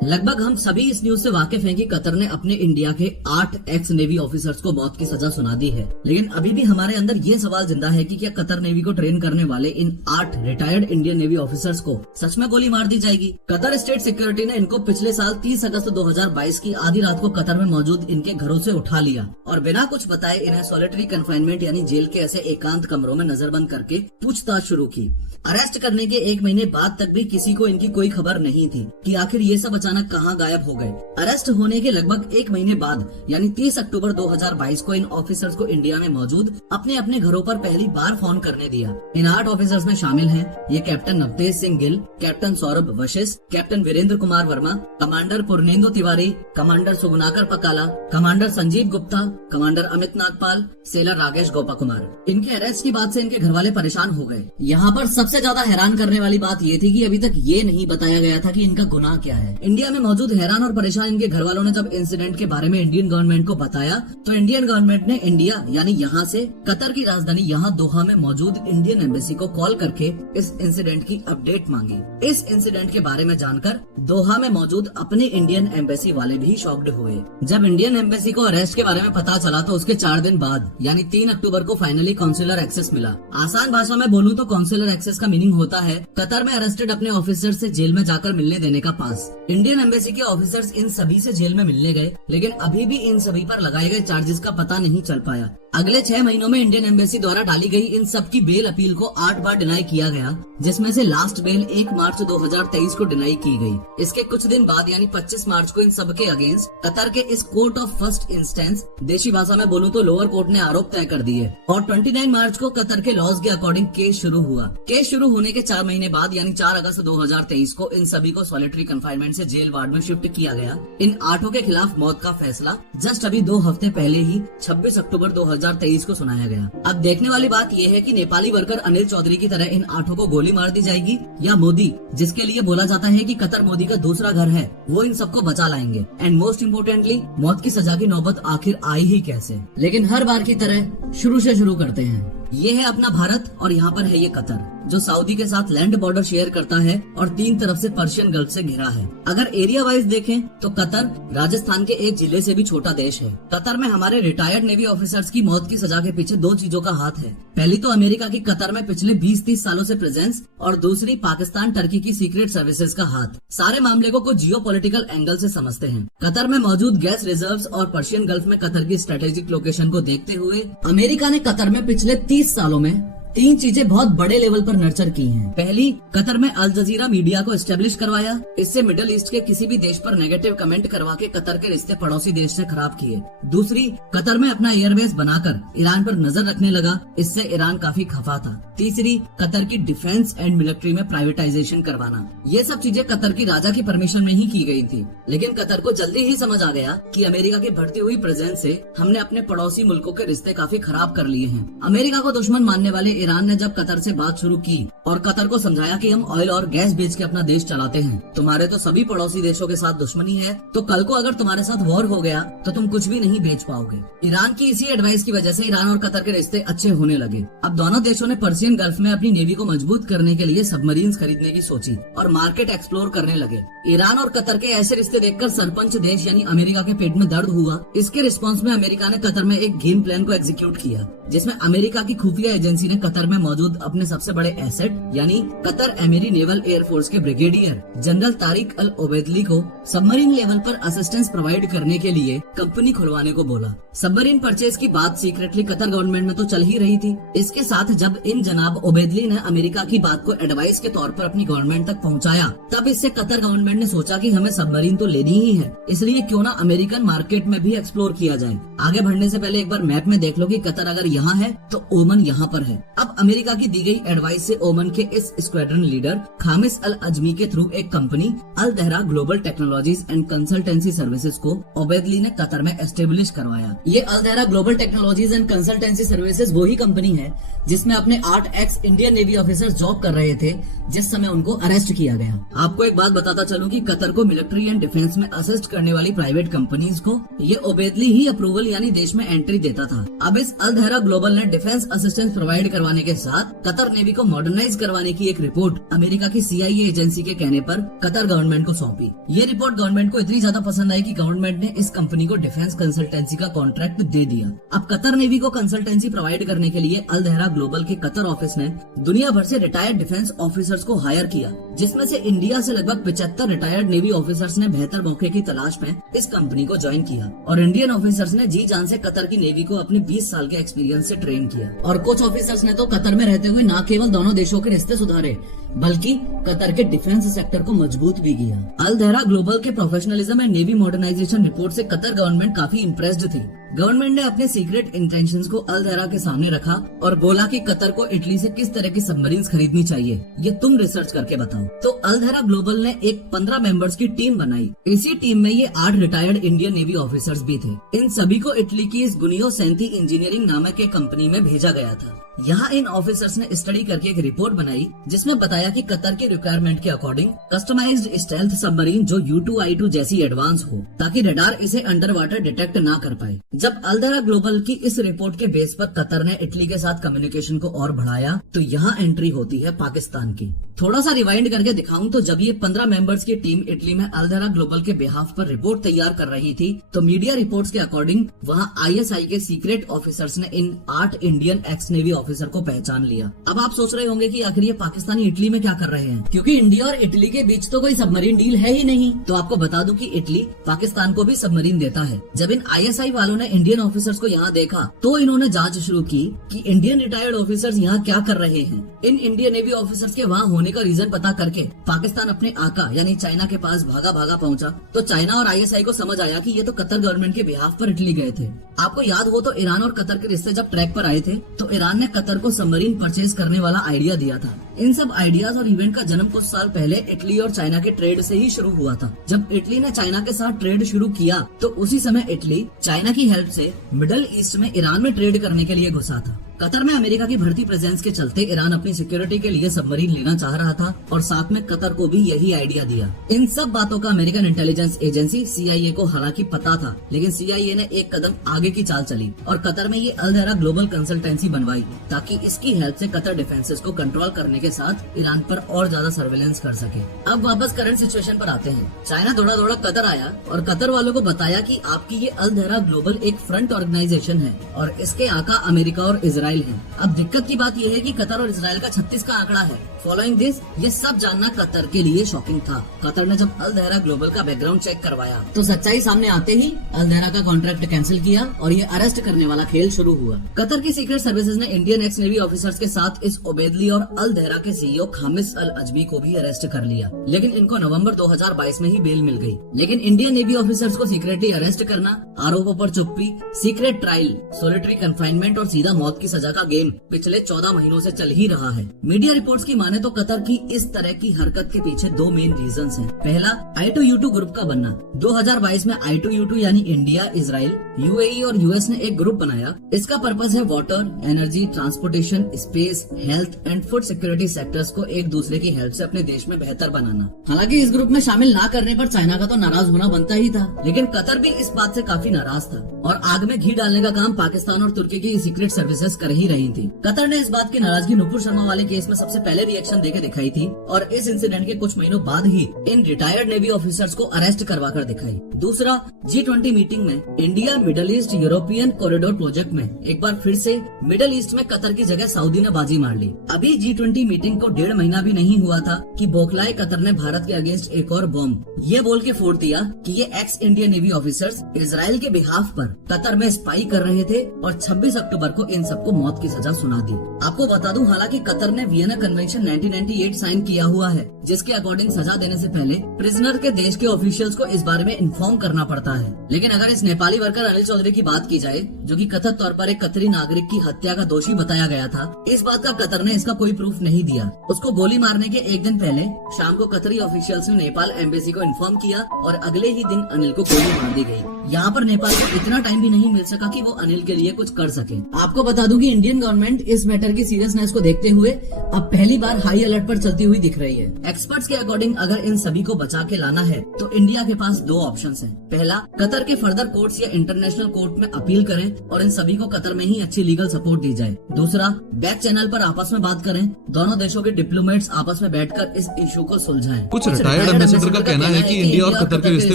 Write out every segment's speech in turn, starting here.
लगभग हम सभी इस न्यूज से वाकिफ हैं कि कतर ने अपने इंडिया के 8 एक्स नेवी ऑफिसर्स को मौत की सजा सुना दी है। लेकिन अभी भी हमारे अंदर ये सवाल जिंदा है कि क्या कतर नेवी को ट्रेन करने वाले इन 8 रिटायर्ड इंडियन नेवी ऑफिसर्स को सच में गोली मार दी जाएगी। कतर स्टेट सिक्योरिटी ने इनको पिछले साल 30 अगस्त 2022 की आधी रात को कतर में मौजूद इनके घरों से उठा लिया और बिना कुछ बताए इन्हें सॉलिटरी कन्फाइनमेंट यानी जेल के ऐसे एकांत कमरों में नजरबंद करके पूछताछ शुरू की। अरेस्ट करने के 1 महीने बाद तक भी किसी को इनकी कोई खबर नहीं थी कि आखिर ये सब अचानक कहां गायब हो गए। अरेस्ट होने के लगभग 1 महीने बाद यानी 30 अक्टूबर 2022 को इन ऑफिसर्स को इंडिया में मौजूद अपने अपने घरों पर पहली बार फोन करने दिया। इन 8 ऑफिसर्स में शामिल हैं ये captain Navtej Singh Gill, captain Saurabh Vashisht, captain Virendra Kumar Verma, commander Purnendu Tiwari, commander Sugunakar Pakala, commander Sanjeev Gupta, commander Amit Nagpal, sailor Rakesh Gopa Kumar. इनके अरेस्ट की बात से इनके घर वाले परेशान हो गए। यहाँ पर सबसे ज्यादा हैरान करने वाली बात ये थी कि अभी तक ये नहीं बताया गया था कि इनका गुनाह क्या है। इंडिया में मौजूद हैरान और परेशान इनके घर वालों ने जब इंसिडेंट के बारे में इंडियन गवर्नमेंट को बताया तो इंडियन गवर्नमेंट ने इंडिया यानी यहाँ से कतर की राजधानी यहाँ दोहा में मौजूद इंडियन एम्बेसी को कॉल करके इस इंसिडेंट की अपडेट मांगी। इस इंसिडेंट के बारे में जानकर दोहा में मौजूद अपने इंडियन एम्बेसी वाले भी शॉक्ड हुए। जब इंडियन एम्बेसी को अरेस्ट के बारे में पता चला तो उसके 4 दिन बाद यानी 3 अक्टूबर को फाइनली काउंसिलर एक्सेस मिला। आसान भाषा में बोलूं तो काउंसिलर एक्सेस का मीनिंग होता है कतर में अरेस्टेड अपने ऑफिसर से जेल में जाकर मिलने देने का पास। इंडियन एम्बेसी के ऑफिसर्स इन सभी से जेल में मिलने गए, लेकिन अभी भी इन सभी पर लगाए गए चार्जेस का पता नहीं चल पाया। अगले 6 महीनों में इंडियन एम्बेसी द्वारा डाली गई इन सब की बेल अपील को 8 बार डिनाई किया गया, जिसमें से लास्ट बेल 1 मार्च 2023 को डिनाई की गई। इसके कुछ दिन बाद यानी 25 मार्च को इन सब के अगेंस्ट कतर के इस कोर्ट ऑफ फर्स्ट इंस्टेंस, देशी भाषा में बोलूं तो लोअर कोर्ट ने आरोप तय कर दिए और 29 मार्च को कतर के लॉज के अकॉर्डिंग केस शुरू हुआ। केस शुरू होने के 4 महीने बाद यानी 4 अगस्त 2023 को इन सभी को सॉलिटरी कन्फाइनमेंट से जेल वार्ड में शिफ्ट किया गया। इन 8 के खिलाफ मौत का फैसला जस्ट अभी 2 हफ्ते पहले ही 26 अक्टूबर 2023 को सुनाया गया। अब देखने वाली बात यह है कि नेपाली वर्कर अनिल चौधरी की तरह इन 8 को गोली मार दी जाएगी या मोदी, जिसके लिए बोला जाता है कि कतर मोदी का दूसरा घर है, वो इन सबको बचा लाएंगे। एंड मोस्ट इम्पोर्टेंटली मौत की सजा की नौबत आखिर आई ही कैसे। लेकिन हर बार की तरह शुरू से शुरू करते हैं। ये है अपना भारत और यहाँ पर है ये कतर, जो सऊदी के साथ लैंड बॉर्डर शेयर करता है और 3 तरफ से पर्शियन गल्फ से घिरा है। अगर एरिया वाइज देखें तो कतर राजस्थान के एक जिले से भी छोटा देश है। कतर में हमारे रिटायर्ड नेवी ऑफिसर्स की मौत की सजा के पीछे 2 चीजों का हाथ है। पहली तो अमेरिका की कतर में पिछले 20-30 सालों से प्रेजेंस और दूसरी पाकिस्तान टर्की की सीक्रेट सर्विसेज का हाथ। सारे मामले को जियोपॉलिटिकल एंगल से समझते हैं। कतर में मौजूद गैस रिजर्व्स और पर्शियन गल्फ में कतर की स्ट्रेटेजिक लोकेशन को देखते हुए अमेरिका ने कतर में पिछले 30 सालों में 3 चीजें बहुत बड़े लेवल पर नर्चर की हैं। पहली, कतर में अल जजीरा मीडिया को एस्टेब्लिश करवाया। इससे मिडिल ईस्ट के किसी भी देश पर नेगेटिव कमेंट करवा के कतर के रिश्ते पड़ोसी देश से खराब किए। दूसरी, कतर में अपना एयरबेस बनाकर ईरान पर नजर रखने लगा। इससे ईरान काफी खफा था। तीसरी, कतर की डिफेंस एंड मिलिट्री में प्राइवेटाइजेशन करवाना। ये सब चीजें कतर की राजा की परमिशन में ही की गई थी। लेकिन कतर को जल्दी ही समझ आ गया कि अमेरिका की बढ़ती हुई प्रेजेंस से हमने अपने पड़ोसी मुल्कों के रिश्ते काफी खराब कर लिए हैं। अमेरिका को दुश्मन मानने वाले ईरान ने जब कतर से बात शुरू की और कतर को समझाया कि हम ऑयल और गैस बेच के अपना देश चलाते हैं, तुम्हारे तो सभी पड़ोसी देशों के साथ दुश्मनी है, तो कल को अगर तुम्हारे साथ वॉर हो गया तो तुम कुछ भी नहीं बेच पाओगे। ईरान की इसी एडवाइस की वजह से ईरान और कतर के रिश्ते अच्छे होने लगे। अब दोनों देशों ने पर्शियन गल्फ में अपनी नेवी को मजबूत करने के लिए सबमरीन्स खरीदने की सोची और मार्केट एक्सप्लोर करने लगे। ईरान और कतर के ऐसे रिश्ते देखकर सरपंच देश यानी अमेरिका के पेट में दर्द हुआ। इसके रिस्पॉन्स में अमेरिका ने कतर में एक गेम प्लान को एग्जीक्यूट किया, जिसमें अमेरिका की खुफिया एजेंसी ने कतर में मौजूद अपने सबसे बड़े एसेट यानी कतर एमिरी नेवल एयरफोर्स के ब्रिगेडियर जनरल तारिक अल ओबेदली को सबमरीन लेवल पर असिस्टेंस प्रोवाइड करने के लिए कंपनी खुलवाने को बोला। सबमरीन परचेज की बात सीक्रेटली कतर गवर्नमेंट में तो चल ही रही थी। इसके साथ जब इन जनाब ओबेदली ने अमेरिका की बात को एडवाइस के तौर पर अपनी गवर्नमेंट तक पहुंचाया, तब इससे कतर गवर्नमेंट ने सोचा कि हमें सबमरीन तो लेनी ही है, इसलिए क्यों ना अमेरिकन मार्केट में भी एक्सप्लोर किया जाए। आगे बढ़ने से पहले एक बार मैप में देख लो कि कतर अगर यहाँ है तो ओमन यहाँ पर है। अब अमेरिका की दी गई एडवाइस से ओमन के इस squadron leader Khamis Al Ajmi के थ्रू एक company Al Dahra global technologies and consultancy services को ओबेदली ने कतर में एस्टेब्लिश करवाया। ये Al Dahra global technologies and consultancy services वही कंपनी है जिसमें अपने 8 ex Indian navy officers job कर रहे थे जिस समय उनको अरेस्ट किया गया। आपको एक बात बताता चलूं कि कतर को मिलिट्री एंड डिफेंस में असिस्ट करने वाली प्राइवेट कंपनीज को ये ओबेदली ही अप्रूवल यानी देश में एंट्री देता था। अब इस अल दहरा ग्लोबल ने डिफेंस असिस्टेंस प्रोवाइड करवाने करवाने के साथ कतर नेवी को मॉडर्नाइज करवाने की एक रिपोर्ट अमेरिका की CIA एजेंसी के कहने पर कतर गवर्नमेंट को सौंपी। ये रिपोर्ट गवर्नमेंट को इतनी ज्यादा पसंद आई कि गवर्नमेंट ने इस कंपनी को डिफेंस कंसल्टेंसी का कॉन्ट्रैक्ट दे दिया। अब कतर नेवी को कंसल्टेंसी प्रोवाइड करने के लिए अल दहरा ग्लोबल के कतर ऑफिस ने दुनिया भर से रिटायर्ड डिफेंस ऑफिसर्स को हायर किया, जिसमें से इंडिया से लगभग 75 रिटायर्ड नेवी ऑफिसर्स ने बेहतर मौके की तलाश में इस कंपनी को ज्वाइन किया और इंडियन ऑफिसर्स ने जी जान से कतर की नेवी को अपने 20 साल के एक्सपीरियंस से ट्रेन किया। और कुछ ऑफिसर्स ने तो कतर में रहते हुए न केवल दोनों देशों के रिश्ते सुधारे बल्कि कतर के डिफेंस सेक्टर को मजबूत भी किया। अल दहरा ग्लोबल के professionalism and navy modernisation report से कतर गवर्नमेंट काफी इम्प्रेस्ड थी। गवर्नमेंट ने अपने सीक्रेट इंटेंशंस को अल दहरा के सामने रखा और बोला कि कतर को इटली से किस तरह की सबमरीन्स खरीदनी चाहिए, ये तुम रिसर्च करके बताओ। तो अल दहरा ग्लोबल ने एक 15 मेंबर्स की टीम बनाई। इसी टीम में ये 8 रिटायर्ड इंडियन नेवी ऑफिसर्स भी थे। इन सभी को इटली की इस गुनियो सेंती इंजीनियरिंग नामक एक कंपनी में भेजा गया था। यहाँ इन ऑफिसर्स ने स्टडी करके एक रिपोर्ट बनाई जिसमें बताया कि कतर के रिक्वायरमेंट के अकॉर्डिंग कस्टमाइज्ड स्टेल्थ सबमरीन जो U2I2 जैसी एडवांस हो ताकि रडार इसे अंडर वाटर डिटेक्ट ना कर पाए। जब अल दहरा ग्लोबल की इस रिपोर्ट के बेस पर कतर ने इटली के साथ कम्युनिकेशन को और बढ़ाया तो यहाँ एंट्री होती है पाकिस्तान की। थोड़ा सा रिवाइंड करके दिखाऊं तो जब ये 15 मेंबर्स की टीम इटली में अल दहरा ग्लोबल के बिहाफ पर रिपोर्ट तैयार कर रही थी तो मीडिया रिपोर्ट्स के अकॉर्डिंग वहाँ ISI के सीक्रेट ऑफिसर्स ने इन 8 इंडियन एक्स नेवी ऑफिसर को पहचान लिया। अब आप सोच रहे होंगे कि आखिर ये पाकिस्तानी इटली में क्या कर रहे हैं, क्योंकि इंडिया और इटली के बीच तो कोई सबमरीन डील है ही नहीं। तो आपको बता दूं कि इटली पाकिस्तान को भी सबमरीन देता है। जब इन ISI वालों ने इंडियन ऑफिसर्स को यहाँ देखा तो इन्होंने जांच शुरू की कि इंडियन रिटायर्ड ऑफिसर्स यहाँ क्या कर रहे हैं। इन इंडियन नेवी ऑफिसर्स के वहाँ होने का रीजन पता करके पाकिस्तान अपने आका यानी चाइना के पास भागा भागा पहुँचा। तो चाइना और ISI को समझ आया कि ये तो कतर गवर्नमेंट के बिहाफ पर इटली गए थे। आपको याद हो तो ईरान और कतर के रिश्ते जब ट्रैक पर आए थे तो ईरान ने कतर को सबमरीन परचेज करने वाला आइडिया दिया था। इन सब आइडियाज और इवेंट का जन्म कुछ साल पहले इटली और चाइना के ट्रेड से ही शुरू हुआ था। जब इटली ने चाइना के साथ ट्रेड शुरू किया तो उसी समय इटली चाइना की हेल्प से मिडल ईस्ट में ईरान में ट्रेड करने के लिए घुसा था। कतर में अमेरिका की बढ़ती प्रेजेंस के चलते ईरान अपनी सिक्योरिटी के लिए सबमरीन लेना चाह रहा था और साथ में कतर को भी यही आइडिया दिया। इन सब बातों का अमेरिकन इंटेलिजेंस एजेंसी CIA को हालांकि पता था, लेकिन CIA ने एक कदम आगे की चाल चली और कतर में ये अल दहरा ग्लोबल कंसल्टेंसी बनवाई ताकि इसकी हेल्प से कतर डिफेंसेस को कंट्रोल करने के साथ ईरान पर और ज्यादा सर्वेलेंस कर सके। अब वापस करंट सिचुएशन पर आते हैं। चाइना दौड़ा दौड़ा कतर आया और कतर वालों को बताया कि आपकी ये अल दहरा ग्लोबल एक फ्रंट ऑर्गेनाइजेशन है और इसके आका अमेरिका और इजराइल है। अब दिक्कत की बात यह है कि कतर और इजराइल का 36 का आंकड़ा है। फॉलोइंग दिस ये सब जानना कतर के लिए शॉकिंग था। कतर ने जब अल दहरा ग्लोबल का बैकग्राउंड चेक करवाया तो सच्चाई सामने आते ही अल दहरा का कॉन्ट्रैक्ट कैंसिल किया और ये अरेस्ट करने वाला खेल शुरू हुआ। कतर की सीक्रेट सर्विसेज ने इंडियन एक्स नेवी ऑफिसर्स के साथ इस ओबेदली और अल दहरा के CEO खामिस अल अजमी को भी अरेस्ट कर लिया, लेकिन इनको नवंबर 2022 में ही बेल मिल गई। लेकिन इंडियन नेवी ऑफिसर्स को सीक्रेटली अरेस्ट करना, आरोपों पर चुप्पी, सीक्रेट ट्रायल, सोलिटरी कन्फाइनमेंट और सीधा मौत की सजा का गेम पिछले 14 महीनों से चल ही रहा है। मीडिया रिपोर्ट्स की माने तो कतर की इस तरह की हरकत के पीछे 2 मेन रीजंस हैं। पहला, I2U2 ग्रुप का बनना। 2022 में I2U2 यानी इंडिया, इजराइल, UAE और US ने एक ग्रुप बनाया। इसका पर्पस है water, energy, transportation, space, health and food security sectors को एक दूसरे की हेल्प से अपने देश में बेहतर बनाना। हालांकि इस ग्रुप में शामिल ना करने पर चाइना का तो नाराज होना बनता ही था, लेकिन कतर भी इस बात से काफी नाराज था और आग में घी डालने का काम पाकिस्तान और तुर्की की सीक्रेट सर्विसेज कर ही रही थी। कतर ने इस बात की नाराजगी नुपुर शर्मा वाले केस में सबसे पहले रिएक्शन देके दिखाई थी और इस इंसिडेंट के कुछ महीनों बाद ही इन रिटायर्ड नेवी ऑफिसर्स को अरेस्ट करवा कर दिखाई। दूसरा, G20 मीटिंग में India middle east European corridor project में एक बार फिर से मिडल ईस्ट में कतर की जगह सऊदी ने बाजी मार ली। अभी G20 मीटिंग को 1.5 महीना भी नहीं हुआ था कि बौखलाए कतर ने भारत के अगेंस्ट एक और बॉम्ब ये बोल के फोड़ दिया कि ये x Indian navy officers Israel के बिहाफ पर कतर में स्पाई कर रहे थे और 26 अक्टूबर को इन सबको मौत की सजा सुना दी। आपको बता दूं, हालांकि कतर ने वियना कन्वेंशन 1998 साइन किया हुआ है, जिसके अकॉर्डिंग सजा देने से पहले प्रिजनर के देश के ऑफिशियल्स को इस बारे में इन्फॉर्म करना पड़ता है। लेकिन अगर इस नेपाली वर्कर अनिल चौधरी की बात की जाए, जो कि कथित तौर पर एक कतरी नागरिक की हत्या का दोषी बताया गया था, इस बात का कतर ने इसका कोई प्रूफ नहीं दिया। उसको गोली मारने के एक दिन पहले शाम को कतरी ऑफिशियल्स ने नेपाल एम्बेसी को इन्फॉर्म किया और अगले ही दिन अनिल को गोली मार दी गई। यहाँ पर नेपाल को इतना टाइम भी नहीं मिल सका कि वो अनिल के लिए कुछ कर सके। आपको बता दूं क्योंकि इंडियन गवर्नमेंट इस मैटर की सीरियसनेस को देखते हुए अब पहली बार हाई अलर्ट पर चलती हुई दिख रही है। एक्सपर्ट्स के अकॉर्डिंग अगर इन सभी को बचा के लाना है तो इंडिया के पास दो ऑप्शंस हैं। पहला, कतर के फर्दर कोर्ट्स या इंटरनेशनल कोर्ट में अपील करें और इन सभी को कतर में ही अच्छी लीगल सपोर्ट दी जाए। दूसरा, बैक चैनल पर आपस में बात करें, दोनों देशों के डिप्लोमेट्स आपस में बैठकर इस इशू को सुलझाएं। कुछ रिटायर्ड एम्बेसडर का कहना है कि इंडिया और कतर के रिश्ते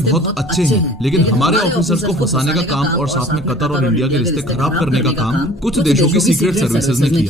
बहुत अच्छे हैं, लेकिन हमारे ऑफिसर्स को फंसाने का काम और साथ में कतर और इंडिया के रिश्ते खराब करने का काम कुछ देशों की सीक्रेट सर्विसेज ने किया।